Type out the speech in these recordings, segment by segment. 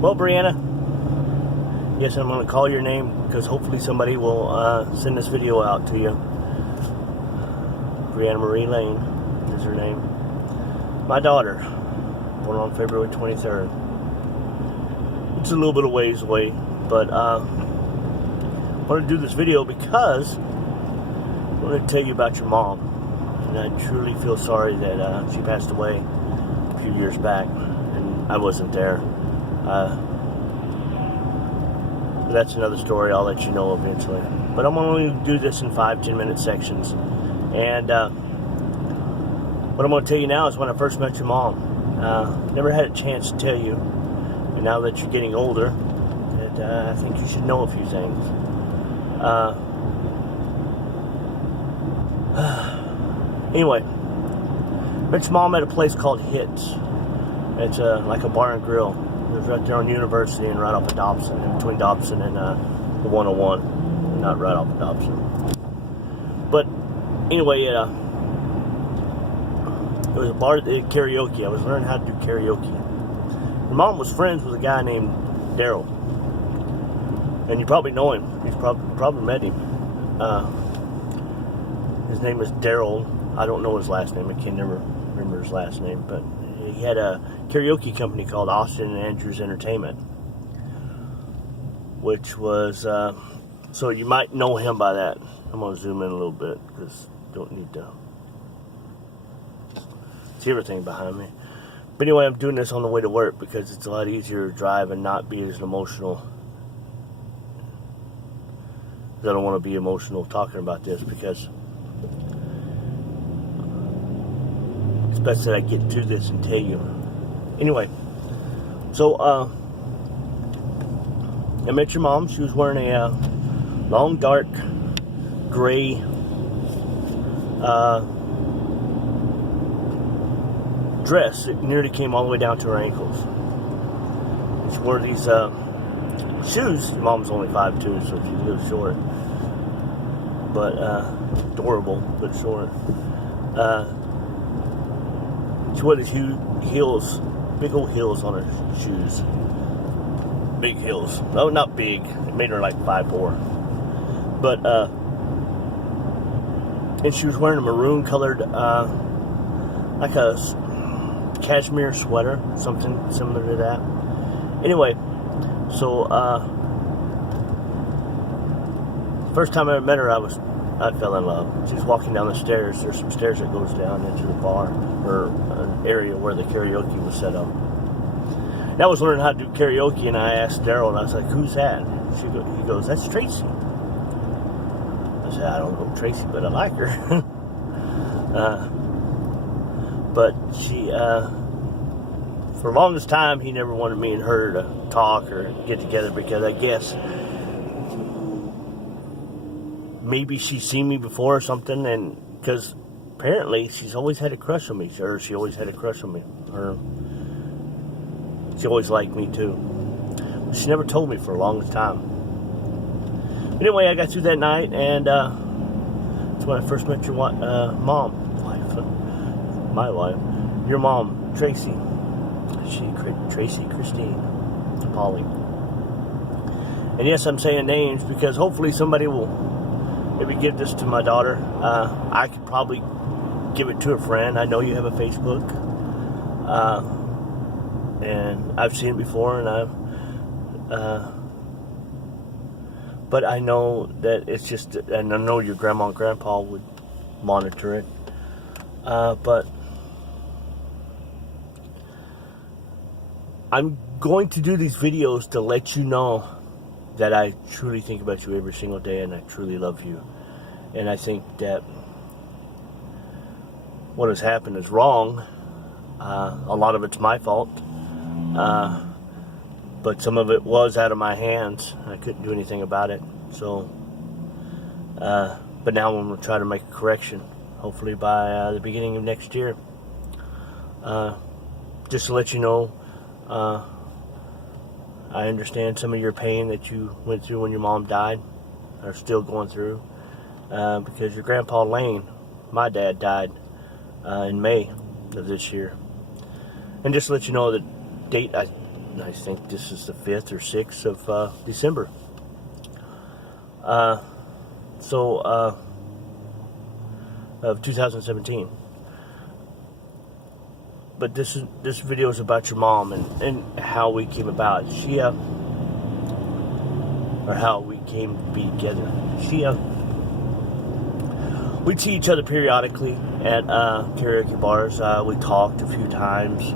Well, Brianna, yes, I'm going to call your name because hopefully somebody will send this video out to you. Brianna Marie Lane is her name. My daughter, born on February 23rd. It's a little bit of ways away, but I want to do this video because I want to tell you about your mom. And I truly feel sorry that she passed away a few years back, and I wasn't there. But that's another story I'll let you know eventually. But I'm going to do this in 5-10 minute sections. And what I'm going to tell you now is when I first met your mom. Never had a chance to tell you. And now that you're getting older, that I think you should know a few things. Anyway, met your mom at a place called Hits. It's like a bar and grill. It was right there on University and right off of Dobson, in between Dobson and the 101. Not right off of Dobson. But anyway, it was a bar that did karaoke. I was learning how to do karaoke. My mom was friends with a guy named Daryl. And you probably know him. You've probably met him. His name is Daryl. I don't know his last name. I can't never remember his last name. But he had a karaoke company called Austin and Andrews Entertainment. Which was... so you might know him by that. I'm going to zoom in a little bit because you don't need to see everything behind me. But anyway, I'm doing this on the way to work because it's a lot easier to drive and not be as emotional. I don't want to be emotional talking about this because it's best that I get to this and tell you. Anyway, so I met your mom. She was wearing a long, dark, gray dress. It nearly came all the way down to her ankles. She wore these shoes. Your mom's only 5'2", so she's a little short. But adorable, but short. She wore these huge heels, big old heels on her shoes. Big heels. No, not big. It made her like 5'4". But and she was wearing a maroon colored, like a cashmere sweater, something similar to that. Anyway, so first time I ever met her, I fell in love. She was walking down the stairs. There's some stairs that goes down into the bar, or an area where the karaoke was set up. And I was learning how to do karaoke, and I asked Daryl, and I was like, "Who's that?" He goes, "That's Tracy." I said, "I don't know Tracy, but I like her." But she, for the longest time, he never wanted me and her to talk or get together because I guess maybe she's seen me before or something, and because apparently she's always had a crush on me, or she always had a crush on me, or she always liked me too. But she never told me for the longest time. But anyway, I got through that night, and that's when I first met your mom, my wife, your mom, Tracy. Tracy Christine Pauling. And yes, I'm saying names because hopefully somebody will maybe give this to my daughter. I could probably give it to a friend. I know you have a Facebook. And I've seen it before, and but I know that it's just, and I know your grandma and grandpa would monitor it. But I'm going to do these videos to let you know that I truly think about you every single day, and I truly love you. And I think that what has happened is wrong. A lot of it's my fault. But some of it was out of my hands. I couldn't do anything about it. So, but now I'm going to try to make a correction. Hopefully by the beginning of next year. Just to let you know, I understand some of your pain that you went through when your mom died, or still going through, because your grandpa Lane, my dad, died in May of this year. And just to let you know, the date I I think this is the 5th or 6th of December. Of 2017. But this video is about your mom and how we came about. Or how we came to be together. We'd see each other periodically at karaoke bars. We talked a few times.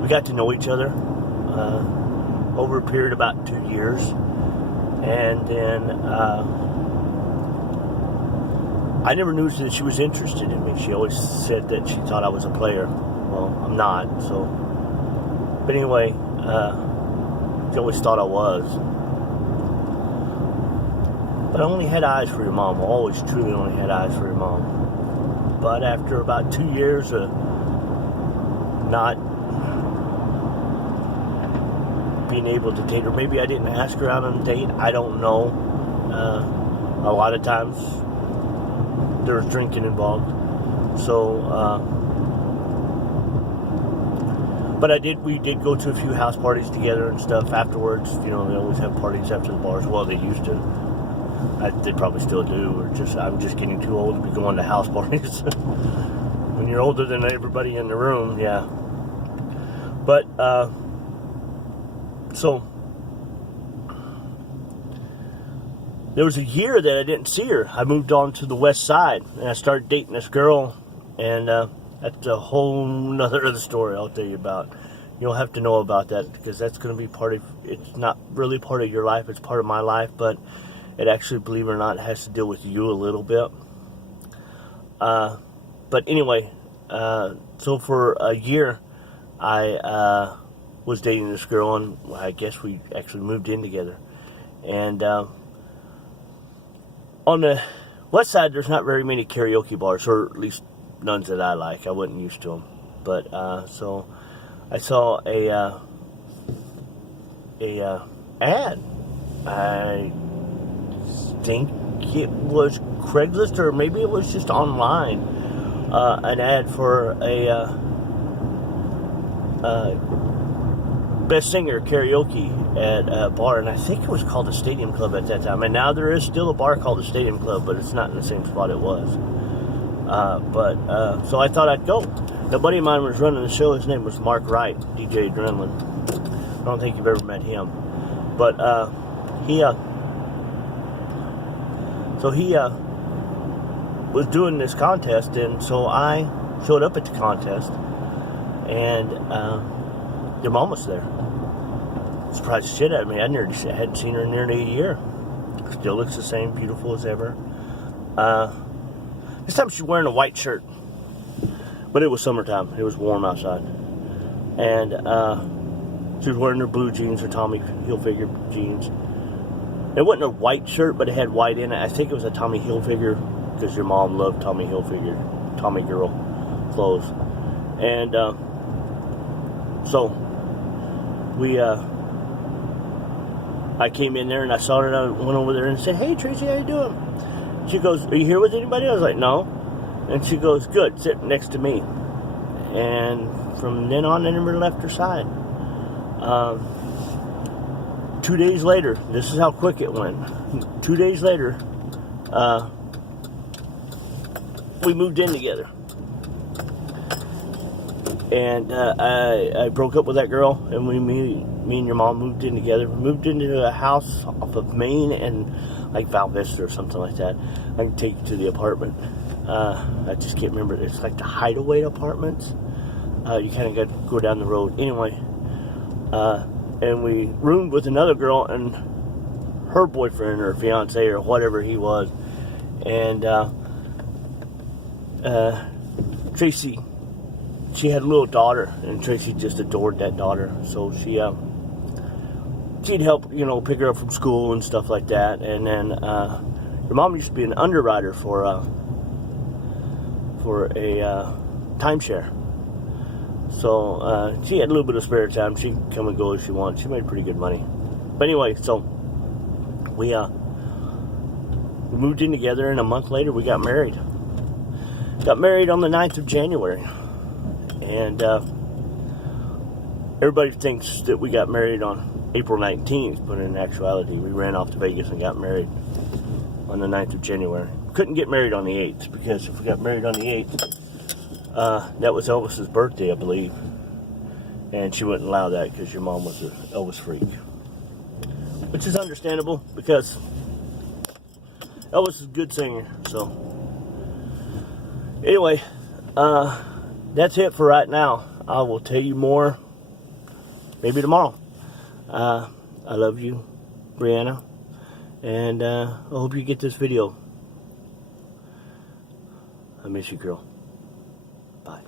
We got to know each other over a period of about 2 years, and then I never knew that she was interested in me. She always said that she thought I was a player. Well, I'm not. So, but anyway, she always thought I was. But I only had eyes for your mom. I always truly only had eyes for your mom. But after about 2 years of not being able to date her, maybe I didn't ask her out on a date. I don't know. A lot of times there was drinking involved. So, but we did go to a few house parties together and stuff afterwards. You know, they always have parties after the bars. Well, they used to. They probably still do. Or I'm just getting too old to be going to house parties. When you're older than everybody in the room, yeah. But, so, there was a year that I didn't see her. I moved on to the west side, and I started dating this girl, and that's a whole nother other story I'll tell you about. You'll have to know about that, because that's going to be it's not really part of your life, it's part of my life, but it actually, believe it or not, has to deal with you a little bit. But anyway, so for a year, I was dating this girl, and I guess we actually moved in together. And on the west side, there's not very many karaoke bars, or at least none that I like. I wasn't used to them. But so I saw a ad. I think it was Craigslist, or maybe it was just online. An ad for a best singer karaoke at a bar, and I think it was called the Stadium Club at that time. And now there is still a bar called the Stadium Club, but it's not in the same spot it was. So I thought I'd go. A buddy of mine was running the show. His name was Mark Wright, DJ Adrenaline. I don't think you've ever met him, but he was doing this contest, and so I showed up at the contest, and your mom was there. Surprised the shit out of me. I hadn't seen her in nearly a year. Still looks the same, beautiful as ever. This time she's wearing a white shirt, but it was summertime. It was warm outside, and she was wearing her blue jeans, her Tommy Hilfiger jeans. It wasn't a white shirt, but it had white in it. I think it was a Tommy Hilfiger, because your mom loved Tommy Hilfiger, Tommy girl clothes. And so I came in there and I saw her, and I went over there and said, "Hey Tracy, how you doing?" She goes, "Are you here with anybody?" I was like, "No." And she goes, "Good, sit next to me." And from then on, I never left her side. 2 days later, this is how quick it went. 2 days later, we moved in together. And I broke up with that girl, and me and your mom moved in together. We moved into a house off of Main and like Val Vista or something like that. I can take you to the apartment. I just can't remember. It's like the Hideaway Apartments. You kind of got to go down the road. Anyway, and we roomed with another girl and her boyfriend or fiance or whatever he was. And Tracy, she had a little daughter, and Tracy just adored that daughter. So she'd help, pick her up from school and stuff like that. And then your mom used to be an underwriter for a timeshare. So she had a little bit of spare time. She could come and go as she wanted. She made pretty good money. But anyway, so we moved in together, and a month later we got married. Got married on the 9th of January. And everybody thinks that we got married on April 19th, but in actuality, we ran off to Vegas and got married on the 9th of January. Couldn't get married on the 8th, because if we got married on the 8th, that was Elvis's birthday, I believe. And she wouldn't allow that because your mom was an Elvis freak. Which is understandable, because Elvis is a good singer. So, anyway, that's it for right now. I will tell you more maybe tomorrow. I love you, Brianna. And I hope you get this video. I miss you, girl. Bye.